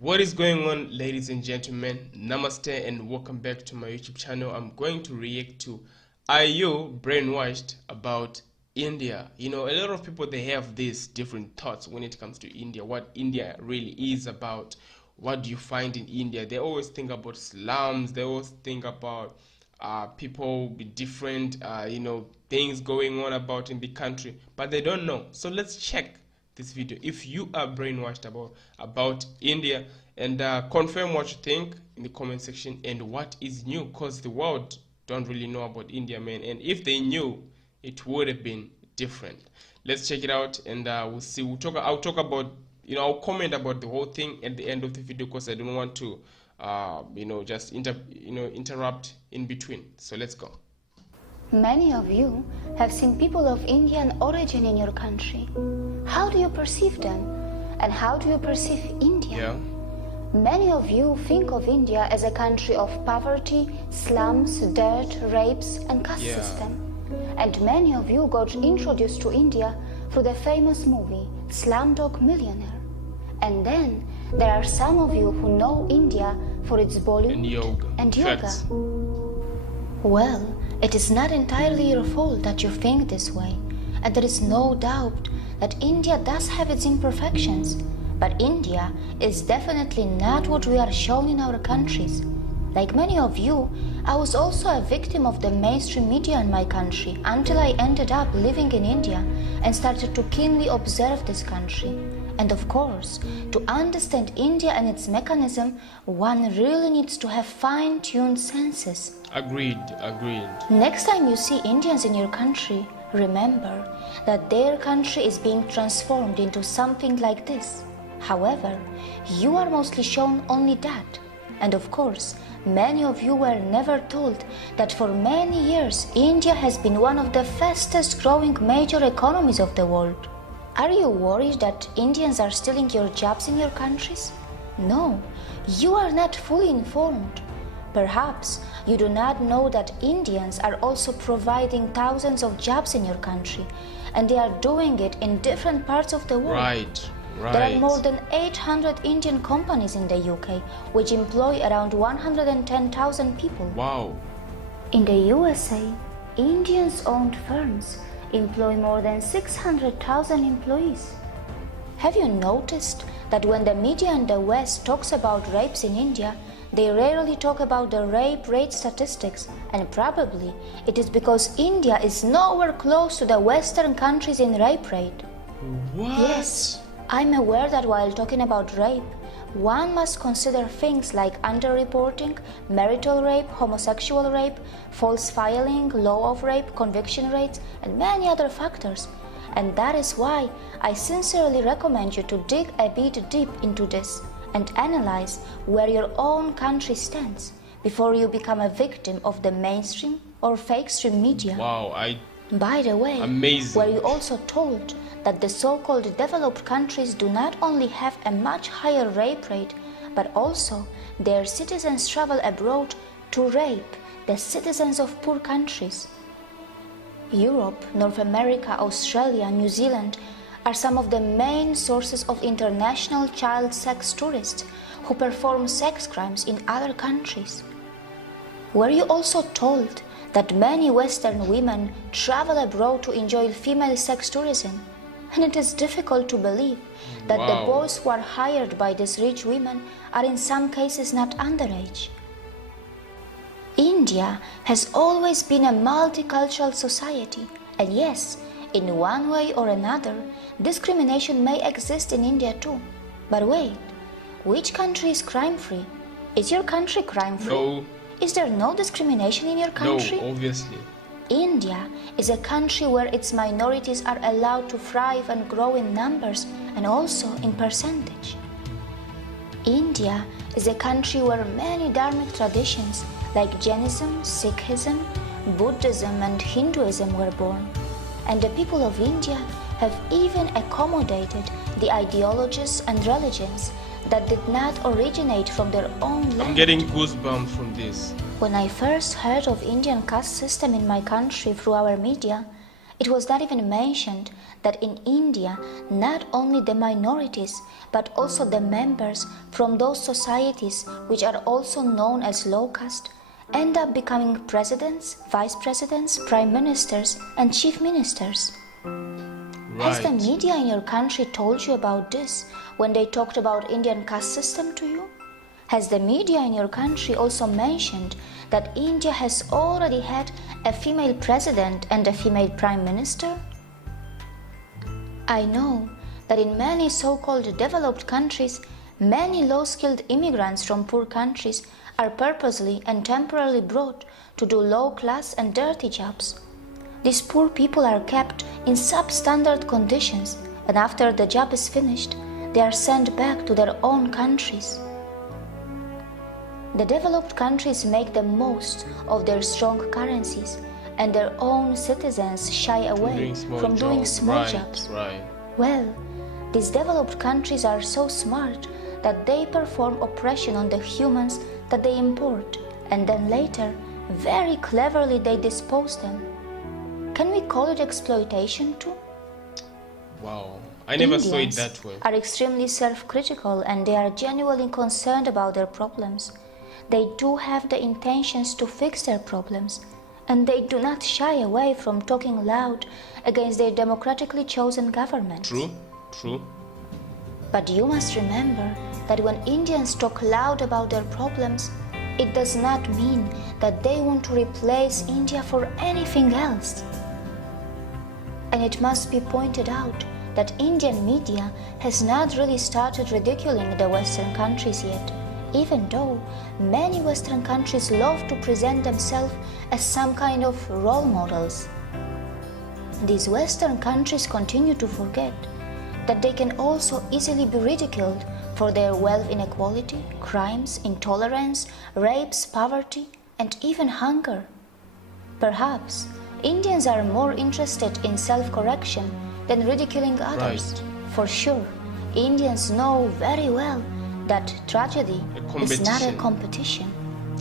What is going on, ladies and gentlemen? Namaste and welcome back to my YouTube channel. I'm going to react to Are You Brainwashed about India? You know, a lot of people, they have these different thoughts when it comes to India, what India really is about. What do you find in India? They always think about slums, they always think about people with different things going on about in the country, but they don't know. So let's check this video if you are brainwashed about India, and confirm what you think in the comment section and what is new, because the world don't really know about India, man, and if they knew, it would have been different. Let's check it out, and we'll see. I'll talk about, I'll comment about the whole thing at the end of the video, because I don't want to just interrupt in between. So let's go. Many of you have seen people of Indian origin in your country. How do you perceive them? And how do you perceive India? Yeah. Many of you think of India as a country of poverty, slums, dirt, rapes, and caste system. And many of you got introduced to India through the famous movie Slumdog Millionaire. And then there are some of you who know India for its Bollywood and yoga. Well, it is not entirely your fault that you think this way, and there is no doubt that India does have its imperfections, but India is definitely not what we are shown in our countries. Like many of you, I was also a victim of the mainstream media in my country until I ended up living in India and started to keenly observe this country. And of course, to understand India and its mechanism, one really needs to have fine-tuned senses. Agreed. Next time you see Indians in your country, remember that their country is being transformed into something like this. However, you are mostly shown only that. And of course, many of you were never told that for many years India has been one of the fastest growing major economies of the world. Are you worried that Indians are stealing your jobs in your countries? No, you are not fully informed. Perhaps you do not know that Indians are also providing thousands of jobs in your country, and they are doing it in different parts of the world. Right. There are more than 800 Indian companies in the UK, which employ around 110,000 people. Wow. In the USA, Indians-owned firms employ more than 600,000 employees. Have you noticed that when the media in the West talks about rapes in India, they rarely talk about the rape rate statistics, and probably it is because India is nowhere close to the Western countries in rape rate. What? Yes, I'm aware that while talking about rape, one must consider things like underreporting, marital rape, homosexual rape, false filing, law of rape, conviction rates, and many other factors. And that is why I sincerely recommend you to dig a bit deep into this and analyze where your own country stands before you become a victim of the mainstream or fake stream media. Wow, By the way, amazing. were you also told that the so-called developed countries do not only have a much higher rape rate, but also their citizens travel abroad to rape the citizens of poor countries? Europe, North America, Australia, New Zealand are some of the main sources of international child sex tourists who perform sex crimes in other countries. Were you also told that many Western women travel abroad to enjoy female sex tourism? And it is difficult to believe that the boys who are hired by these rich women are in some cases not underage. India has always been a multicultural society, and yes, in one way or another, discrimination may exist in India too. But wait, which country is crime-free? Is your country crime-free? No. Is there no discrimination in your country? No, obviously. India is a country where its minorities are allowed to thrive and grow in numbers and also in percentage. India is a country where many dharmic traditions like Jainism, Sikhism, Buddhism and Hinduism were born. And the people of India have even accommodated the ideologies and religions that did not originate from their own land. I'm getting goosebumps from this. When I first heard of Indian caste system in my country through our media, It was not even mentioned that in India, not only the minorities, but also the members from those societies which are also known as low caste end up becoming presidents, vice presidents, prime ministers, and chief ministers. Has the media in your country told you about this when they talked about Indian caste system to you? Has the media in your country also mentioned that India has already had a female president and a female prime minister? I know that in many so-called developed countries, many low-skilled immigrants from poor countries are purposely and temporarily brought to do low-class and dirty jobs. These poor people are kept in substandard conditions, and after the job is finished, they are sent back to their own countries. The developed countries make the most of their strong currencies, and their own citizens shy away from doing small jobs. Well, these developed countries are so smart that they perform oppression on the humans that they import, and then later, very cleverly they dispose them. Can we call it exploitation too? Wow, I never saw it that way. Indians are extremely self-critical and they are genuinely concerned about their problems. They do have the intentions to fix their problems, and they do not shy away from talking loud against their democratically chosen government. True. But you must remember that when Indians talk loud about their problems, it does not mean that they want to replace India for anything else. And it must be pointed out that Indian media has not really started ridiculing the Western countries yet, even though many Western countries love to present themselves as some kind of role models. These Western countries continue to forget that they can also easily be ridiculed for their wealth inequality, crimes, intolerance, rapes, poverty, and even hunger. Perhaps Indians are more interested in self-correction than ridiculing others. For sure, Indians know very well that tragedy is not a competition.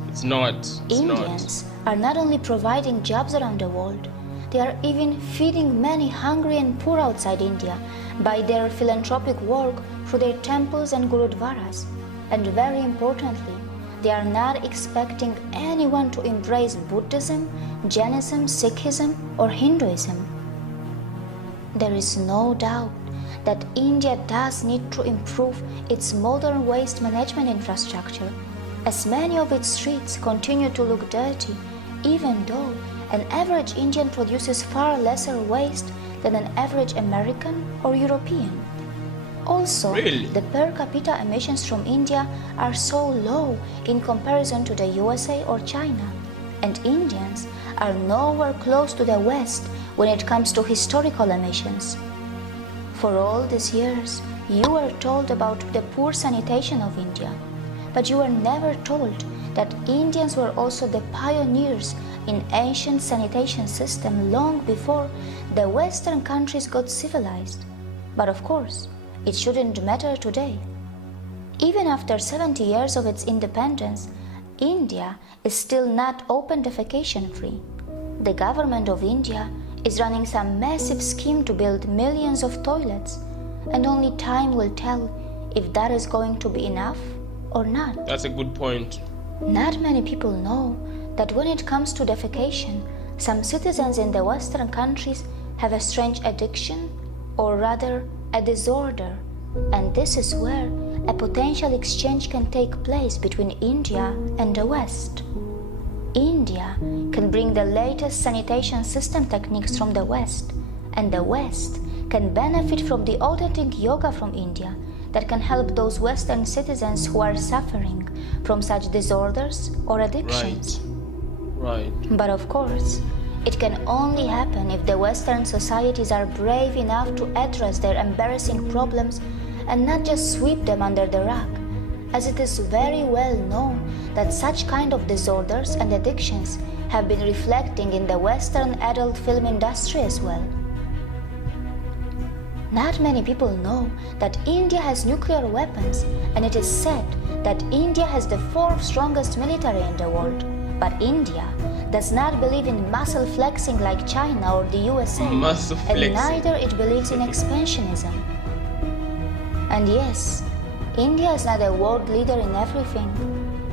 It's not. Indians are not only providing jobs around the world, they are even feeding many hungry and poor outside India by their philanthropic work through their temples and gurudwaras. And very importantly, they are not expecting anyone to embrace Buddhism, Jainism, Sikhism, or Hinduism. There is no doubt that India does need to improve its modern waste management infrastructure, as many of its streets continue to look dirty, even though an average Indian produces far lesser waste than an average American or European. Also, the per capita emissions from India are so low in comparison to the USA or China, and Indians are nowhere close to the West when it comes to historical emissions. For all these years, you were told about the poor sanitation of India, but you were never told that Indians were also the pioneers in ancient sanitation system long before the Western countries got civilized. But of course, it shouldn't matter today. Even after 70 years of its independence, India is still not open defecation free. The government of India is running some massive scheme to build millions of toilets, and only time will tell if that is going to be enough or not. That's a good point. Not many people know that when it comes to defecation, some citizens in the Western countries have a strange addiction, or rather a disorder, and this is where a potential exchange can take place between India and the West. India can bring the latest sanitation system techniques from the West, and the West can benefit from the authentic yoga from India that can help those Western citizens who are suffering from such disorders or addictions. Right. But of course, it can only happen if the Western societies are brave enough to address their embarrassing problems and not just sweep them under the rug, as it is very well known that such kind of disorders and addictions have been reflecting in the Western adult film industry as well. Not many people know that India has nuclear weapons, and it is said that India has the fourth strongest military in the world. But India does not believe in muscle flexing like China or the USA, muscle and flexing. neither it believes in expansionism. And yes, India is not a world leader in everything.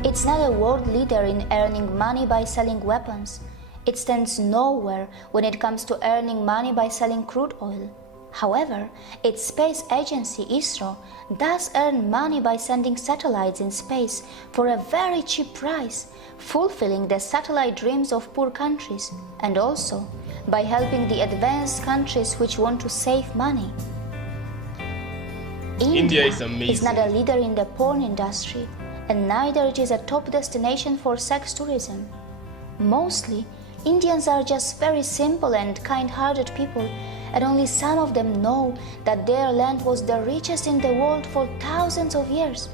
It's not a world leader in earning money by selling weapons. It stands nowhere when it comes to earning money by selling crude oil. However, its space agency, ISRO, does earn money by sending satellites in space for a very cheap price, fulfilling the satellite dreams of poor countries, and also by helping the advanced countries which want to save money. India is amazing. Is not a leader in the porn industry, and neither it is a top destination for sex tourism. Mostly, Indians are just very simple and kind-hearted people, and only some of them know that their land was the richest in the world for thousands of years,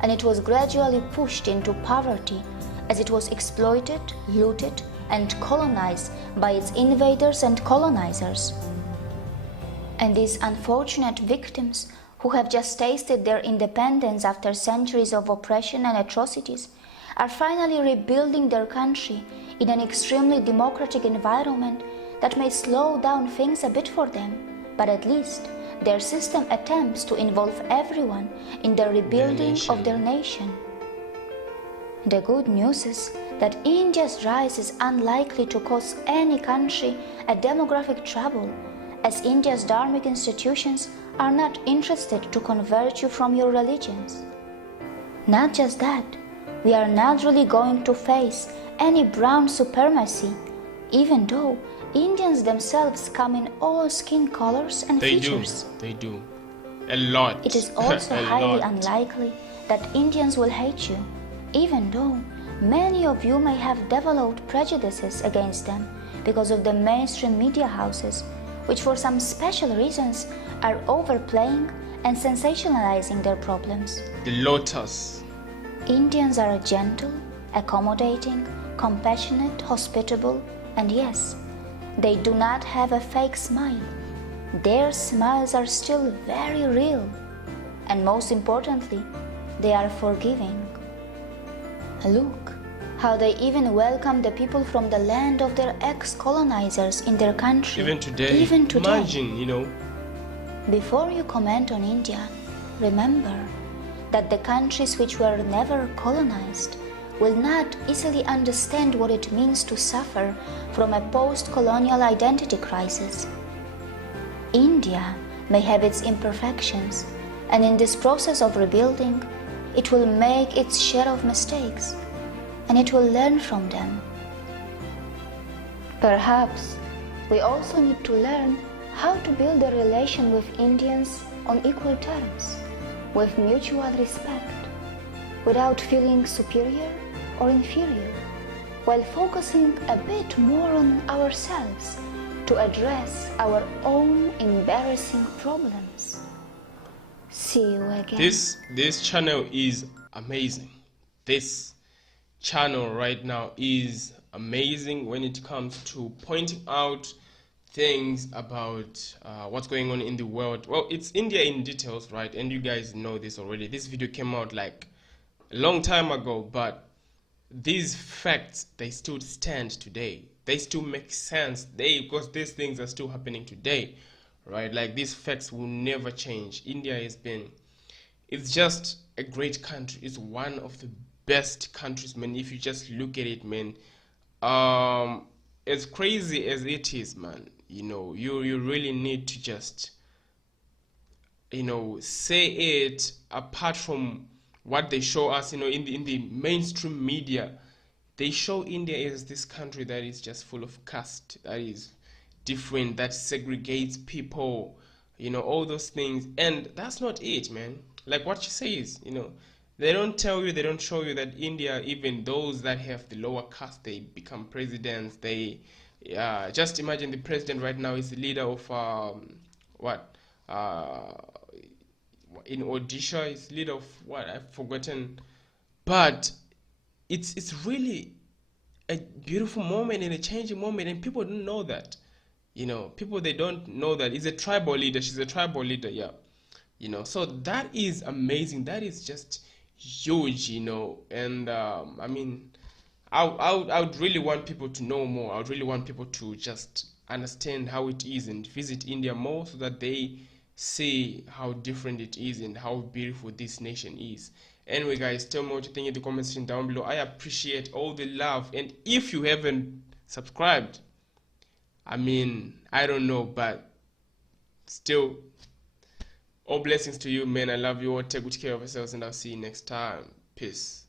and it was gradually pushed into poverty as it was exploited, looted, and colonized by its invaders and colonizers. And these unfortunate victims who have just tasted their independence after centuries of oppression and atrocities are finally rebuilding their country in an extremely democratic environment that may slow down things a bit for them, but at least their system attempts to involve everyone in the rebuilding of their nation. The good news is that India's rise is unlikely to cause any country a demographic trouble, as India's dharmic institutions are not interested to convert you from your religions. Not just that, we are not really going to face any brown supremacy, even though Indians themselves come in all skin colors and features. They do. A lot. It is also highly unlikely that Indians will hate you, even though many of you may have developed prejudices against them because of the mainstream media houses, which for some special reasons are overplaying and sensationalizing their problems. The lotus. Indians are gentle, accommodating, compassionate, hospitable, and yes, they do not have a fake smile. Their smiles are still very real, and most importantly, they are forgiving. Look how they even welcome the people from the land of their ex-colonizers in their country. Even today. Imagine. Before you comment on India, remember that the countries which were never colonized will not easily understand what it means to suffer from a post-colonial identity crisis. India may have its imperfections, and in this process of rebuilding, it will make its share of mistakes, and it will learn from them. Perhaps we also need to learn how to build a relation with Indians on equal terms, with mutual respect, without feeling superior or inferior, while focusing a bit more on ourselves to address our own embarrassing problems. See you again. This channel is amazing. This channel right now is amazing when it comes to pointing out things about what's going on in the world. Well, it's India in details, right? And you guys know this already. This video came out like a long time ago, but these facts, they still stand today. They still make sense because these things are still happening today, right? Like, these facts will never change. India it's just a great country. It's one of the best countries, man. If you just look at it, man, as crazy as it is, man, you really need to just say it. Apart from what they show us, in the mainstream media, they show India as this country that is just full of caste, that is different, that segregates people, all those things. And that's not it, man. Like what she says, they don't tell you, they don't show you that India, even those that have the lower caste, they become presidents. They just imagine the president right now is the leader of in Odisha, is leader of what, I've forgotten. But it's really a beautiful moment and a changing moment, and people don't know that. People, they don't know that it's a tribal leader. She's a tribal leader, yeah. So that is amazing. That is just huge, and I mean, I would really want people to know more. I would really want people to just understand how it is and visit India more so that they see how different it is and how beautiful this nation is. Anyway, guys, tell me what you think in the comment section down below. I appreciate all the love. And if you haven't subscribed, I mean, I don't know, but still, all blessings to you, man. I love you all. Take good care of yourselves, and I'll see you next time. Peace.